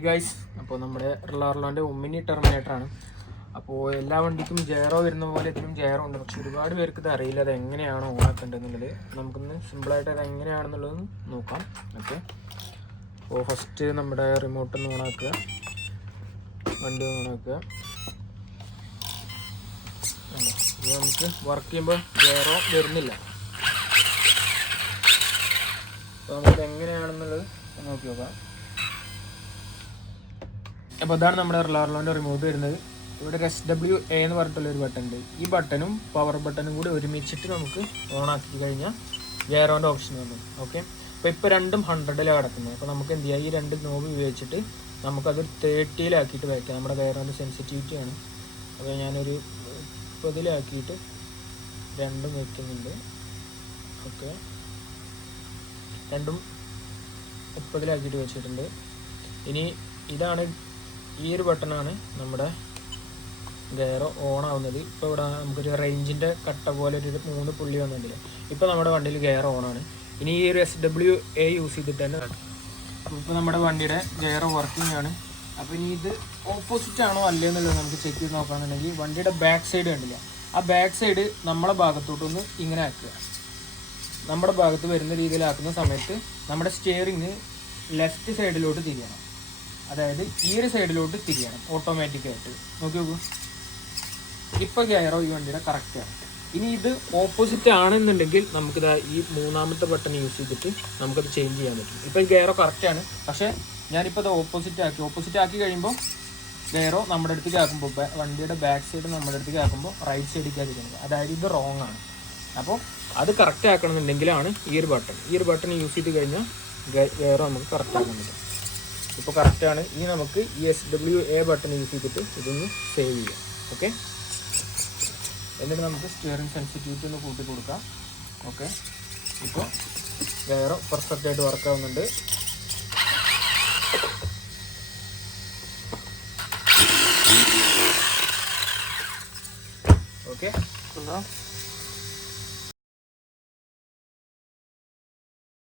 Hi guys, അപ്പോൾ നമ്മുടെ റിലാറിലോൻ്റെ Omni ടെർമിനേറ്ററാണ്. അപ്പോൾ എല്ലാ വണ്ടിക്കും ജെയറോ വരുന്ന പോലെ ഇതിനും ജെയറോ ഉണ്ട്. പക്ഷെ ഒരുപാട് പേർക്ക് ഇത് അറിയില്ല അത് എങ്ങനെയാണ് ഓണാക്കേണ്ടതെന്നുള്ളത്. നമുക്കൊന്ന് സിമ്പിളായിട്ട് അത് എങ്ങനെയാണെന്നുള്ളത് നോക്കാം. ഓക്കെ, അപ്പോൾ ഫസ്റ്റ് നമ്മുടെ റിമോട്ടൊന്ന് ഓണാക്കുക, വണ്ടി ഓണാക്കുക. ഇത് നമുക്ക് വർക്ക് ചെയ്യുമ്പോൾ ജെയറോ വരുന്നില്ല. അപ്പോൾ നമുക്കിത് എങ്ങനെയാണെന്നുള്ളത് നോക്കി നോക്കാം. അപ്പോൾ അതാണ് നമ്മുടെ റിലാറിലോൻ്റെ റിമോട്ട് വരുന്നത്. ഇവിടെ ഒരു SWA എന്ന് പറഞ്ഞിട്ടുള്ളൊരു ബട്ടൺ ഉണ്ട്. ഈ ബട്ടണും പവർ ബട്ടണും കൂടി ഒരുമിച്ചിട്ട് നമുക്ക് ഓണാക്കി കഴിഞ്ഞാൽ ജെയറോൻ്റെ ഓപ്ഷൻ വന്നു. ഓക്കെ, ഇപ്പോൾ രണ്ടും 100ലാണ് കിടക്കുന്നത്. അപ്പോൾ നമുക്ക് എന്ത് ചെയ്യാം, ഈ രണ്ട് നോബ് ഉപയോഗിച്ചിട്ട് നമുക്കത് 30ലാക്കിയിട്ട് വയ്ക്കാം. നമ്മുടെ ജെയറോൻ്റെ സെൻസിറ്റിവിറ്റിയാണ്. അപ്പോൾ ഞാനൊരു 30ലാക്കിയിട്ട് രണ്ടും വയ്ക്കുന്നുണ്ട്. ഓക്കെ, രണ്ടും 30ലാക്കിയിട്ട് വെച്ചിട്ടുണ്ട്. ഇനി ഇതാണ്, ഈ ഒരു ബട്ടണാണ് നമ്മുടെ ഗെയറോ ഓൺ ആവുന്നത്. ഇപ്പോൾ ഇവിടെ നമുക്കൊരു റേഞ്ചിൻ്റെ കട്ട പോലെ ഒരു 3 പുള്ളി വന്നിട്ടില്ല. ഇപ്പോൾ നമ്മുടെ വണ്ടിയിൽ ഗെയറോ ഓണാണ്. ഇനി ഈ ഒരു SWA യൂസ് ചെയ്തിട്ട് തന്നെ ഇപ്പോൾ നമ്മുടെ വണ്ടിയുടെ ഗെയറോ വർക്കിംഗ് ആണ്. അപ്പോൾ ഇനി ഇത് ഓപ്പോസിറ്റ് ആണോ അല്ലേ എന്നുള്ളത് നമുക്ക് ചെക്ക് ചെയ്ത് നോക്കുകയാണെന്നുണ്ടെങ്കിൽ വണ്ടിയുടെ ബാക്ക് സൈഡ് കണ്ടില്ല, ആ ബാക്ക് സൈഡ് നമ്മളെ ഭാഗത്തോട്ടൊന്ന് ഇങ്ങനെ ആക്കുക. നമ്മുടെ ഭാഗത്ത് വരുന്ന രീതിയിലാക്കുന്ന സമയത്ത് നമ്മുടെ സ്റ്റിയറിങ് ലെഫ്റ്റ് സൈഡിലോട്ട് തിരിയണം. അതായത് ഈ ഒരു സൈഡിലോട്ട് തിരിയണം ഓട്ടോമാറ്റിക്കായിട്ട്. നോക്കൂ, ഇപ്പോൾ ഗെയറോ ഈ വണ്ടിയുടെ കറക്റ്റാണ്. ഇനി ഇത് ഓപ്പോസിറ്റ് ആണെന്നുണ്ടെങ്കിൽ നമുക്കിത് ഈ 3ാമത്തെ ബട്ടൺ യൂസ് ചെയ്തിട്ട് നമുക്കത് ചേഞ്ച് ചെയ്യാൻ പറ്റും. ഇപ്പോൾ ഈ ഗെയറോ കറക്റ്റാണ്, പക്ഷേ ഞാനിപ്പോൾ അത് ഓപ്പോസിറ്റ് ആക്കി കഴിയുമ്പോൾ ഗെയറോ നമ്മുടെ അടുത്തേക്ക് ആക്കുമ്പോൾ വണ്ടിയുടെ ബാക്ക് സൈഡ് നമ്മുടെ അടുത്തേക്ക് ആക്കുമ്പോൾ റൈറ്റ് സൈഡിലേക്ക് ആക്കിയിട്ടുണ്ട്. അതായത് ഇത് റോങ് ആണ്. അപ്പോൾ അത് കറക്റ്റ് ആക്കണമെന്നുണ്ടെങ്കിലാണ് ഈ ഒരു ബട്ടൺ യൂസ് ചെയ്ത് കഴിഞ്ഞാൽ ഗെയറോ നമുക്ക് കറക്റ്റ് ആക്കാൻ പറ്റും. ഇപ്പോൾ കറക്റ്റാണ്. ഇനി നമുക്ക് ഈ SWA ബട്ടൺ യൂസ് ചെയ്തിട്ട് ഇതൊന്ന് സേവ് ചെയ്യാം. ഓക്കെ, എന്നിട്ട് നമുക്ക് സ്റ്റിയറിംഗ് സെൻസിറ്റിവിറ്റി ഒന്ന് കൂട്ടി കൊടുക്കാം. ഓക്കെ, ഇപ്പോൾ ഗെയറോ പെർഫെക്റ്റായിട്ട് വർക്ക് ആവുന്നുണ്ട്. ഓക്കെ,